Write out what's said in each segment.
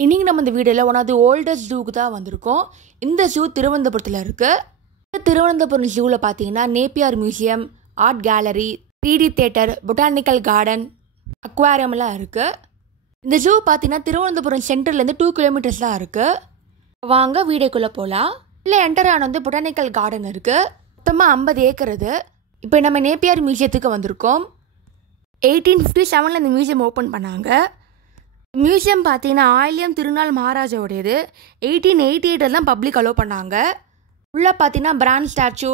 இன்னைக்கு நம்ம இந்த வீடியோவில் ஒன் ஆஃப் தி ஓல்டஸ்ட் ஜூக்கு தான் வந்திருக்கோம். இந்த ஜூ திருவனந்தபுரத்தில் இருக்குது. இந்த திருவனந்தபுரம் ஜூவில் பார்த்தீங்கன்னா Napier museum, art gallery, 3D theatre, botanical garden, அக்வாரியம்லாம் இருக்குது. இந்த ஜூ பார்த்தீங்கன்னா திருவனந்தபுரம் சென்டர்லேருந்து 2 கிலோமீட்டர்ஸ் தான் இருக்குது. வாங்க வீடியோக்குள்ளே போகலாம். இல்லை என்டர் ஆன வந்து பொட்டானிக்கல் கார்டன் இருக்குது. மொத்தமாக 50 ஏக்கர் இது. இப்போ நம்ம நேப்பியர் மியூசியத்துக்கு வந்திருக்கோம். 1857 இந்த மியூசியம் ஓப்பன் பண்ணாங்க. மியூசியம் பார்த்தீங்கன்னா ஆயிலியம் திருநாள் மகாராஜாவுடையது. 1888 தான் பப்ளிக் அலோவ் பண்ணாங்க. உள்ளே பார்த்தீங்கன்னா bronze statue,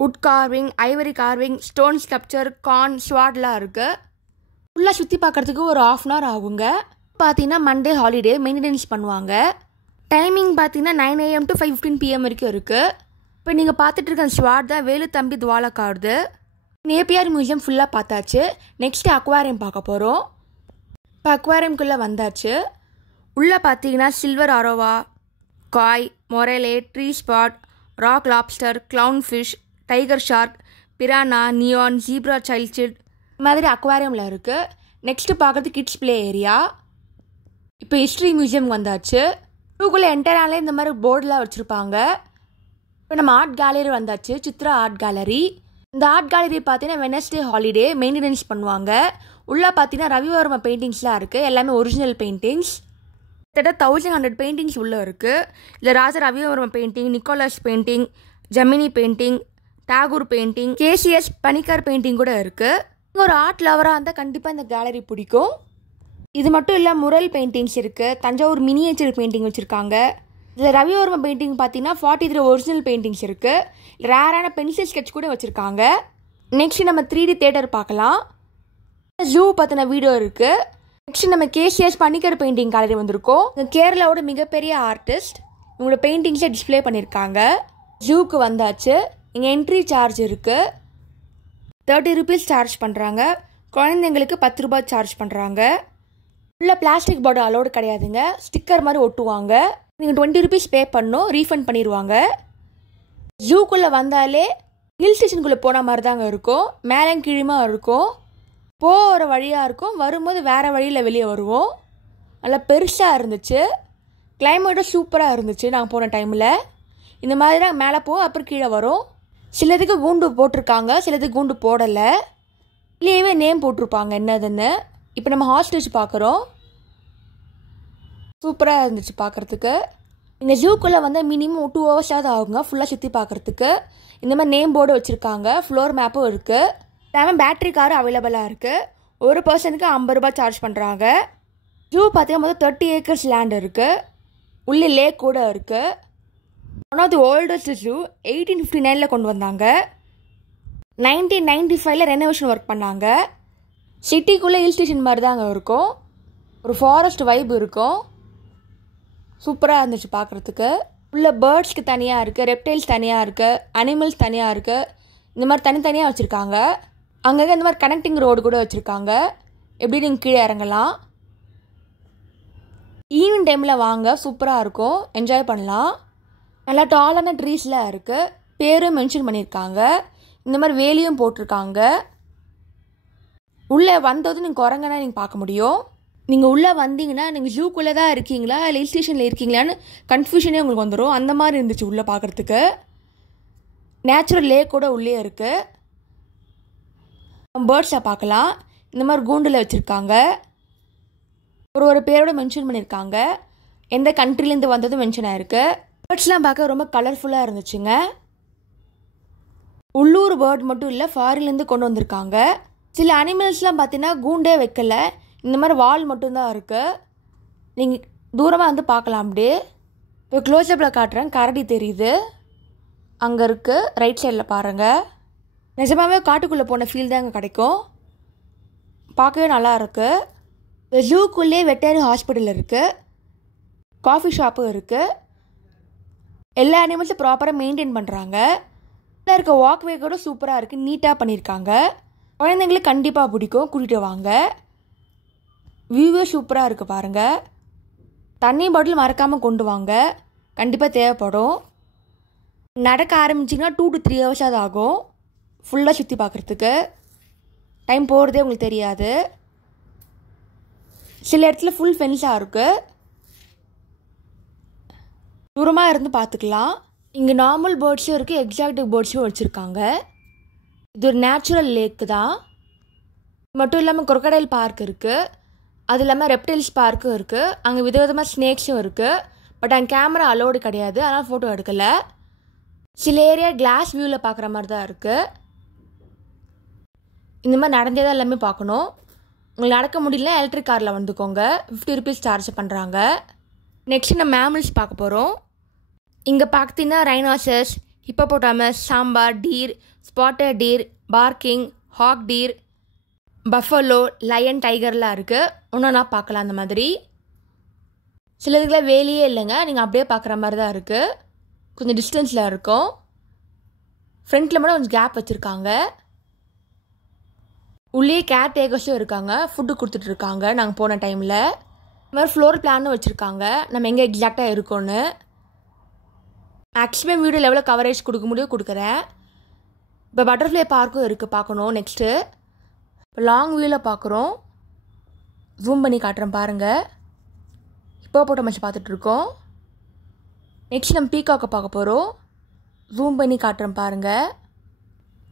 wood carving, ivory carving, stone sculpture, கார்ன், ஸ்வாட்லாம் இருக்குது. ஃபுல்லாக சுற்றி பார்க்குறதுக்கு ஒரு 1/2 hour ஆகுங்க. பார்த்தீங்கன்னா மண்டே ஹாலிடே மெயின்டெனன்ஸ் பண்ணுவாங்க. டைமிங் பார்த்தீங்கன்னா 9 AM to 5:15 PM வரைக்கும் இருக்குது. இப்போ நீங்கள் பார்த்துட்டு இருக்க ஸ்வாட் தான் வேலுத்தம்பி துவாலக்காடுது. நேப்பியர் மியூசியம் ஃபுல்லாக பார்த்தாச்சு. நெக்ஸ்ட்டு அக்வாரியம் பார்க்க போகிறோம். இப்போ அக்வாரியம்குள்ளே வந்தாச்சு. உள்ளே பார்த்தீங்கன்னா சில்வர் அரோவா, காய், மொரேலே, tree spot, rock lobster, clown fish, tiger shark, piranha, neon, zebra சைல்ட்ஷிட் இந்த மாதிரி அக்வாரியமில் இருக்குது. நெக்ஸ்ட்டு பார்க்குறது கிட்ஸ் ப்ளே ஏரியா. இப்போ ஹிஸ்ட்ரி மியூசியம் வந்தாச்சு. டூக்குள்ளே என்டராலே இந்த மாதிரி போர்டெலாம் வச்சுருப்பாங்க. இப்போ நம்ம ஆர்ட் கேலரி வந்தாச்சு, சித்ரா ஆர்ட் கேலரி. இந்த ஆர்ட் கேலரி பார்த்தீங்கன்னா வெனஸ்டே ஹாலிடே மெயின்டெனன்ஸ் பண்ணுவாங்க. உள்ளே பார்த்தீங்கன்னா ரவிவர்மா பெயிண்டிங்ஸ்லாம் இருக்குது. எல்லாமே ஒரிஜினல் பெயிண்டிங்ஸ். கிட்டத்தட்ட 1100 பெயிண்டிங்ஸ் உள்ளே இருக்குது. இதில் Raja Ravi Varma painting, Nicholas painting, Jamini painting, Tagore painting, KCS Panicker painting கூட இருக்குது. இங்கே ஒரு ஆர்ட் லவராக இருந்தால் கண்டிப்பாக இந்த கேலரி பிடிக்கும். இது மட்டும் இல்லை முரல் பெயிண்டிங்ஸ் இருக்குது. தஞ்சாவூர் மினியேச்சர் பெயிண்டிங் வச்சுருக்காங்க. இதில் ரவிவர்மா பெயிண்டிங் பார்த்தீங்கன்னா 43 ஒரிஜினல் பெயிண்டிங்ஸ் இருக்குது. ரேரான பென்சில் ஸ்கெட்ச் கூட வச்சுருக்காங்க. நெக்ஸ்ட் நம்ம 3D தியேட்டர் பார்க்கலாம். ஜூ பற்றின வீடியோ இருக்குது. நெக்ஸ்ட் நம்ம கேசிஎஸ் பனிக்கர் பெயிண்டிங் கேலரி வந்திருக்கோம். கேரளாவோட மிகப்பெரிய ஆர்டிஸ்ட் இவங்களோட பெயிண்டிங்ஸை டிஸ்பிளே பண்ணியிருக்காங்க. ஜூக்கு வந்தாச்சு. இங்கே என்ட்ரி சார்ஜ் இருக்குது. 30 rupees சார்ஜ் பண்ணுறாங்க. குழந்தைங்களுக்கு 10 ரூபாய் சார்ஜ் பண்ணுறாங்க. உள்ள பிளாஸ்டிக் பாட்டில் அலோடு கிடையாதுங்க. ஸ்டிக்கர் மாதிரி ஒட்டுவாங்க. நீங்கள் 20 rupees பே பண்ணணும், ரீஃபண்ட் பண்ணிடுவாங்க. ஜூக்குள்ளே வந்தாலே ஹில் ஸ்டேஷனுக்குள்ளே போன மாதிரி தாங்க இருக்கும். மேலே கீழமா இருக்கும். போகிற வழியாக இருக்கும். வரும்போது வேறு வழியில் வெளியே வருவோம். நல்லா பெருசாக இருந்துச்சு. கிளைமேட்டும் சூப்பராக இருந்துச்சு. நாங்கள் போன டைமில் இந்த மாதிரி தான் மேலே போகும், அப்புறம் கீழே வரும். சிலதுக்கு கூண்டு போட்டிருக்காங்க, சிலதுக்கு கூண்டு போடலை. இல்லையவே நேம் போட்டிருப்பாங்க என்னதுன்னு. இப்போ நம்ம ஹாஸ்டேஜ் பார்க்குறோம். சூப்பராக இருந்துச்சு பார்க்குறதுக்கு. இந்த ஜூக்குள்ளே வந்து மினிமம் 2 hours ஆகுங்க ஃபுல்லாக சுற்றி பார்க்குறதுக்கு. இந்த மாதிரி நேம் போர்டு வச்சுருக்காங்க. ஃப்ளோர் மேப்பும் இருக்குது. எல்லாமே பேட்ரி காரும் அவைலபிளாக இருக்குது. ஒரு பர்சனுக்கு 50 ரூபாய் சார்ஜ் பண்ணுறாங்க. ஜூ பார்த்தீங்கன்னா மொத்தம் 30 acres லேண்ட் இருக்குது. உள்ளே லேக் கூட இருக்குது. One of the oldest zoo 1859 கொண்டு வந்தாங்க. 1995 ரெனோவேஷன் ஒர்க் பண்ணாங்க. சிட்டிக்குள்ளே ஹில் ஸ்டேஷன் மாதிரி தாங்க இருக்கும். ஒரு ஃபாரஸ்ட் வைப் இருக்கும். சூப்பராக இருந்துச்சு பார்க்குறதுக்கு. உள்ள பேர்ட்ஸ்க்கு தனியாக இருக்குது, ரெப்டைல்ஸ் தனியாக இருக்குது, அனிமல்ஸ் தனியாக இருக்குது. இந்த மாதிரி தனித்தனியாக வச்சுருக்காங்க. அங்கங்கே இந்த மாதிரி கனெக்டிங் ரோடு கூட வச்சுருக்காங்க. எப்படி நீங்கள் கீழே இறங்கலாம். ஈவினிங் டைமில் வாங்க, சூப்பராக இருக்கும், என்ஜாய் பண்ணலாம். நல்லா டாலான ட்ரீஸ்லாம் இருக்குது. பேரும் மென்ஷன் பண்ணியிருக்காங்க. இந்த மாதிரி வேலியும் போட்டிருக்காங்க. உள்ளே வந்ததும் நீங்கள் குரங்கன்னா நீங்கள் பார்க்க முடியும். நீங்கள் உள்ளே வந்தீங்கன்னா நீங்கள் ஜூக்குள்ளே தான் இருக்கீங்களா இல்லை ஹில் ஸ்டேஷனில் இருக்கீங்களான்னு கன்ஃபியூஷனே உங்களுக்கு வந்துடும். அந்த மாதிரி இருந்துச்சு உள்ளே பார்க்குறதுக்கு. நேச்சுரல் லேக் கூட உள்ளே இருக்குது. பேர்ட்ஸை பார்க்கலாம். இந்த மாதிரி கூண்டில் வச்சுருக்காங்க. ஒரு பேரோட மென்ஷன் பண்ணியிருக்காங்க. எந்த கண்ட்ரிலேருந்து வந்ததும் மென்ஷன் ஆகிருக்கு. பேர்ட்ஸ்லாம் பார்க்க ரொம்ப கலர்ஃபுல்லாக இருந்துச்சுங்க. உள்ளூர் பேர்ட் மட்டும் இல்லை, ஃபாரின்லேருந்து கொண்டு வந்திருக்காங்க. சில அனிமல்ஸ்லாம் பார்த்தீங்கன்னா கூண்டே வைக்கல, இந்த மாதிரி வால் மட்டும்தான் இருக்குது. நீங்கள் தூரமாக வந்து பார்க்கலாம். அப்படியே இப்போ க்ளோஸ்அப்பில் காட்டுறேன். கரடி தெரியுது, அங்கே இருக்குது. ரைட் சைடில் பாருங்கள். நிஜமாகவே காட்டுக்குள்ளே போன ஃபீல் தாங்க கிடைக்கும். பார்க்கவே நல்லா இருக்குது. இந்த ஜூக்குள்ளே வெட்டரி ஹாஸ்பிட்டல் இருக்குது. காஃபி ஷாப்பும் இருக்குது. எல்லா அனிமல்ஸும் ப்ராப்பராக மெயின்டைன் பண்ணுறாங்க. உள்ளே இருக்க வாக்வே கூட சூப்பராக இருக்குது, நீட்டாக பண்ணியிருக்காங்க. குழந்தைங்களுக்கு கண்டிப்பாக பிடிக்கும், கூட்டிகிட்டு வாங்க. வியூவே சூப்பராக இருக்குது பாருங்கள். தண்ணி பாட்டில் மறக்காமல் கொண்டு வாங்க, கண்டிப்பாக தேவைப்படும். நடக்க ஆரம்பிச்சிங்கன்னா 2 to 3 hours ஆகும் ஃபுல்லாக சுற்றி பார்க்குறதுக்கு. டைம் போகிறதே உங்களுக்கு தெரியாது. சில இடத்துல ஃபுல் ஃபென்ஸாக இருக்குது. தூரமாக இருந்து பார்த்துக்கலாம். இங்கே நார்மல் பேர்ட்ஸும் இருக்குது, எக்ஸாக்டிவ் பேர்ட்ஸும் வச்சுருக்காங்க. இது ஒரு நேச்சுரல் லேக்கு தான். மட்டும் இல்லாமல் crocodile பார்க் இருக்குது, அது இல்லாமல் ரெப்டைல்ஸ் பார்க்கும் இருக்குது. அங்கே விதவிதமாக ஸ்னேக்ஸும் இருக்குது. பட் அங்கே கேமரா அலோடு கிடையாது, அதனால் ஃபோட்டோ எடுக்கலை. சில ஏரியா கிளாஸ் வியூவில் பார்க்குற மாதிரி தான் இருக்குது. இந்த மாதிரி நடந்தே தான் எல்லாமே பார்க்கணும். உங்களுக்கு நடக்க முடியல எலக்ட்ரிக் காரில் வந்துக்கோங்க, 50 rupees சார்ஜ் பண்ணுறாங்க. நெக்ஸ்ட் நம்ம மேமல்ஸ் பார்க்க போகிறோம். இங்கே பார்த்தீங்கன்னா rhinoceros, hippopotamus, sambar, deer, spotted deer, barking, hog deer, buffalo, lion, டைகர்லாம் இருக்குது. ஒன்றா பார்க்கலாம். அந்த மாதிரி சிலதுக்குலாம் வேலையே இல்லைங்க, நீங்கள் அப்படியே பார்க்குற மாதிரி தான் இருக்குது. கொஞ்சம் டிஸ்டன்ஸில் இருக்கும். ஃப்ரண்ட்டில் மட்டும் கொஞ்சம் கேப் வச்சுருக்காங்க. உள்ளே கேர் டேக்கர்ஸும் இருக்காங்க, ஃபுட்டு கொடுத்துட்ருக்காங்க. நாங்கள் போன டைமில் இந்த மாதிரி ஃப்ளோர் பிளானும் வச்சுருக்காங்க, நம்ம எங்கே எக்ஸாக்டாக இருக்கோன்னு. மேக்ஸிமம் வீடியோவில் எவ்வளோ கவரேஜ் கொடுக்க முடியும் கொடுக்குறேன். இப்போ பட்டர்ஃப்ளை பார்க்கும் இருக்குது, பார்க்கணும். நெக்ஸ்ட்டு லாங் வியூவில் பார்க்குறோம், ஜூம் பண்ணி காட்டுறேன் பாருங்கள். ஹிப்போபோட்டாமஸ் பார்த்துட்ருக்கோம். நெக்ஸ்ட் நம்ம பீகாக்கை பார்க்க போகிறோம், ஜூம் பண்ணி காட்டுறேன் பாருங்கள்.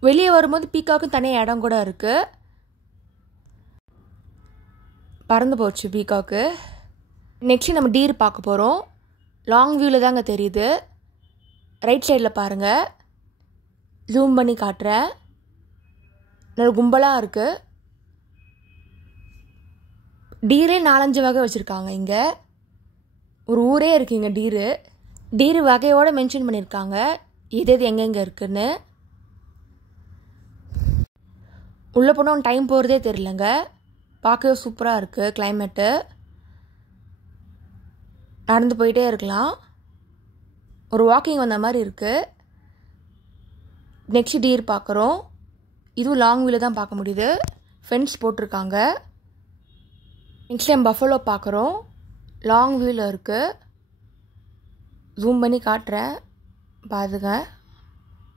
வெளியே வரும்போது பீகாக்கும் தனியாக இடம் கூட இருக்குது. பறந்து போச்சு பீகாக்கு. நெக்ஸ்ட் நம்ம டீர் பார்க்க போகிறோம். லாங் வியூவில் தாங்க தெரியுது, ரைட் சைடில் பாருங்கள். ஜூம் பண்ணி காட்டுறேன். நல்ல கும்பலாக இருக்குது. டீரே 4-5 வகை வச்சுருக்காங்க. இங்கே ஒரு ஊரே இருக்குது இங்கே டீரு. டீரு வகையோடு மென்ஷன் பண்ணியிருக்காங்க எது எது எங்கெங்கே இருக்குன்னு. உள்ளே போனால் டைம் போகிறதே தெரியலங்க, பார்க்கவே சூப்பராக இருக்குது கிளைமேட்டு. நடந்து போயிட்டே இருக்கலாம், ஒரு வாக்கிங் வந்த மாதிரி இருக்குது. நெக்ஸ்ட் டீர் பார்க்குறோம். இதுவும் லாங் வியூவில் தான் பார்க்க முடியுது, ஃபென்ஸ் போட்டிருக்காங்க. நெக்ஸ்ட் டைம் பஃபலோ பார்க்குறோம், லாங் வியூவில் இருக்குது. ஜூம் பண்ணி காட்டுறேன் பாருங்க.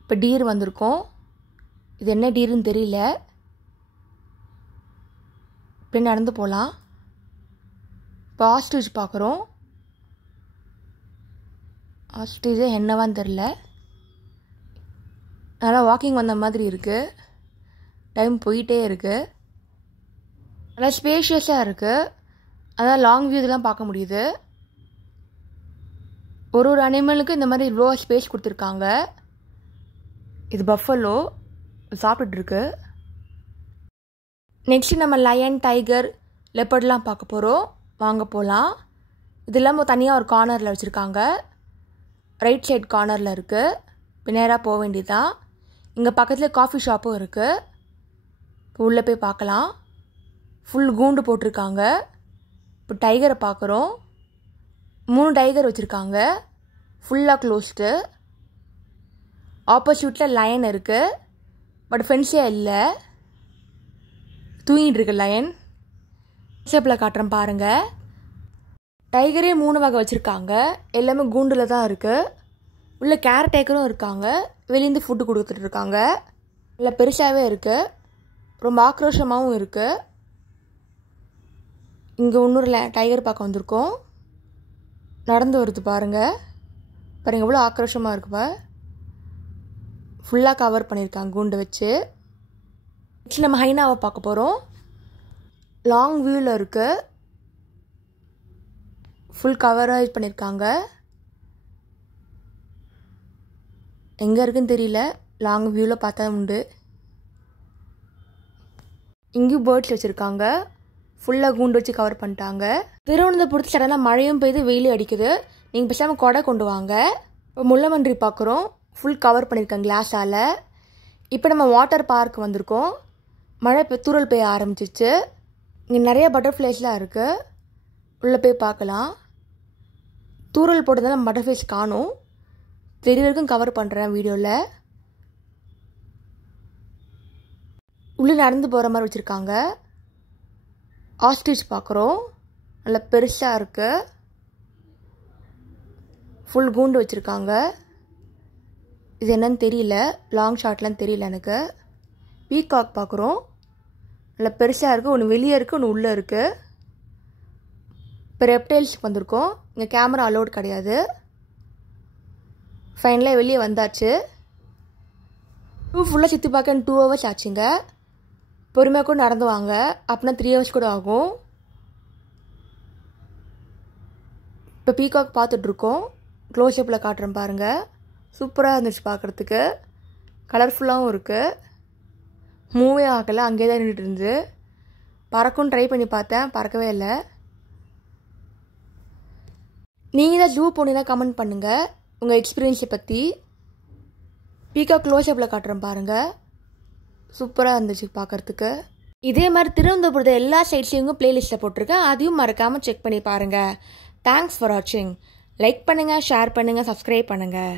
இப்போ டீர் வந்திருக்கோம், இது என்ன டீருன்னு தெரியல. இப்படி நடந்து போகலாம். இப்போ ஆஸ்ட்ரிச் பார்க்குறோம். ஆஸ்ட்ரிச் என்னவான்னு தெரில, நல்லா வாக்கிங் வந்த மாதிரி இருக்குது. டைம் போயிட்டே இருக்குது, நல்லா ஸ்பேஷியஸாக இருக்குது. அதான் லாங் வியூ இதெல்லாம் பார்க்க முடியுது. ஒரு ஒரு அனிமலுக்கும் இந்த மாதிரி இவ்வளோ ஸ்பேஸ் கொடுத்துருக்காங்க. இது பஃபலோ சாப்பிட்டுருக்கு. நெக்ஸ்ட்டு நம்ம லயன், டைகர், லெப்பர்ட்லாம் பார்க்க போகிறோம். வாங்க போகலாம். இது இல்லாமல் தனியாக ஒரு கார்னரில் வச்சுருக்காங்க, ரைட் சைட் கார்னரில் இருக்குது. இப்போ நேராக போக வேண்டியதுதான். இங்கே பக்கத்தில் காஃபி ஷாப்பும் இருக்குது. இப்போ உள்ளே போய் பார்க்கலாம். ஃபுல் கூண்டு போட்டிருக்காங்க. இப்போ டைகரை பார்க்குறோம். 3 டைகர் வச்சுருக்காங்க, ஃபுல்லாக க்ளோஸ்டு. ஆப்போசிட்டில் லயன் இருக்குது, பட் ஃபென்ஸே இல்லை, தூங்கிட்டு இருக்கு லயன். ஷேப்பில் காட்டுறேன் பாருங்கள். டைகரே 3 வகை வச்சுருக்காங்க, எல்லாமே கூண்டில் தான் இருக்குது. உள்ள கேர் டேக்கரும் இருக்காங்க, வெளியேந்து ஃபுட்டு கொடுத்துட்ருக்காங்க. இல்லை பெருசாகவே இருக்குது, ரொம்ப ஆக்ரோஷமாகவும் இருக்குது. இங்கே இன்னொரு டைகர் பார்க்க வந்திருக்கோம், நடந்து வருது பாருங்கள். பாருங்கள் எவ்வளோ ஆக்ரோஷமாக இருக்குப்பா. ஃபுல்லாக கவர் பண்ணியிருக்காங்க கூண்டு வச்சு. நெக்ஸ்ட் நம்ம ஹைனாவை பார்க்க போகிறோம். லாங் வியூவில் இருக்குது, ஃபுல் கவராக பண்ணியிருக்காங்க. எங்கே இருக்குன்னு தெரியல, லாங் வியூவில் பார்த்தா உண்டு. இங்கேயும் பேர்ட்ஸ் வச்சுருக்காங்க, ஃபுல்லாக கூண்டு வச்சு கவர் பண்ணிட்டாங்க. திருவனந்தபுரத்து சடனாக மழையும் பெய்து வெயிலும் அடிக்குது, நீங்கள் பேசாமல் கொடை கொண்டு வாங்க. இப்போ முள்ளமன்றி பார்க்குறோம், ஃபுல் கவர் பண்ணியிருக்காங்க கிளாஸால். இப்போ நம்ம வாட்டர் பார்க் வந்திருக்கோம். மழை தூறல் பெய்ய ஆரம்பிச்சிச்சு. இங்கே நிறைய பட்டர்ஃப்ளைஸ்லாம் இருக்குது, உள்ளே போய் பார்க்கலாம். தூறல் போட்டதால் நம்ம பட்டர்ஃப்ளைஸ் காணும், தெரிய வரைக்கும் கவர் பண்ணுறேன் வீடியோவில். உள்ளே நடந்து போகிற மாதிரி வச்சுருக்காங்க. ஆஸ்ட்ரிச் பார்க்குறோம், நல்லா பெருசாக இருக்குது, ஃபுல் கூண்டு வச்சுருக்காங்க. இது என்னன்னு தெரியல, லாங் ஷாட்லாம் தெரியல எனக்கு. பீகாக் பார்க்குறோம், நல்லா பெருசாக இருக்குது, ஒன்று வெளியே இருக்குது, ஒன்று உள்ளே இருக்குது. இப்போ ரெப்டைல்ஸ்க்கு வந்திருக்கோம். இங்கே கேமரா அலோட் கிடையாது. ஃபைனலாக வெளியே வந்தாச்சு. ஃபுல்லாக சுற்றி பார்க்க 2 hours ஆச்சுங்க. பொறுமையாக கூட நடந்து வாங்க, அப்படின்னா 3 hours கூட ஆகும். இப்போ பீகாக் பார்த்துட்ருக்கோம். க்ளோஸ்அப்பில் காட்டுறேன் பாருங்கள். சூப்பராக இருந்துச்சு பார்க்குறதுக்கு. கலர்ஃபுல்லாகவும் இருக்குது. மூவே ஆகலை, அங்கேயே தான் நின்றுட்டு இருந்து. பறக்கும் ட்ரை பண்ணி பார்த்தேன், பறக்கவே இல்லை. நீங்கள் தான் ஜூ போனீங்கன்னா கமெண்ட் பண்ணுங்கள் உங்கள் எக்ஸ்பீரியன்ஸை பற்றி. பீகாக் க்ளோஸ்அப்பில் காட்டுறேன் பாருங்கள். சூப்பராக இருந்துச்சு பார்க்குறதுக்கு. இதே மாதிரி திருவனந்தபுரத்தை எல்லா சைட்ஸையும் பிளேலிஸ்ட்டில் போட்டிருக்கேன், அதையும் மறக்காமல் செக் பண்ணி பாருங்கள். தேங்க்ஸ் ஃபார் வாட்சிங். லைக் பண்ணுங்கள், ஷேர் பண்ணுங்கள், சப்ஸ்கிரைப் பண்ணுங்கள்.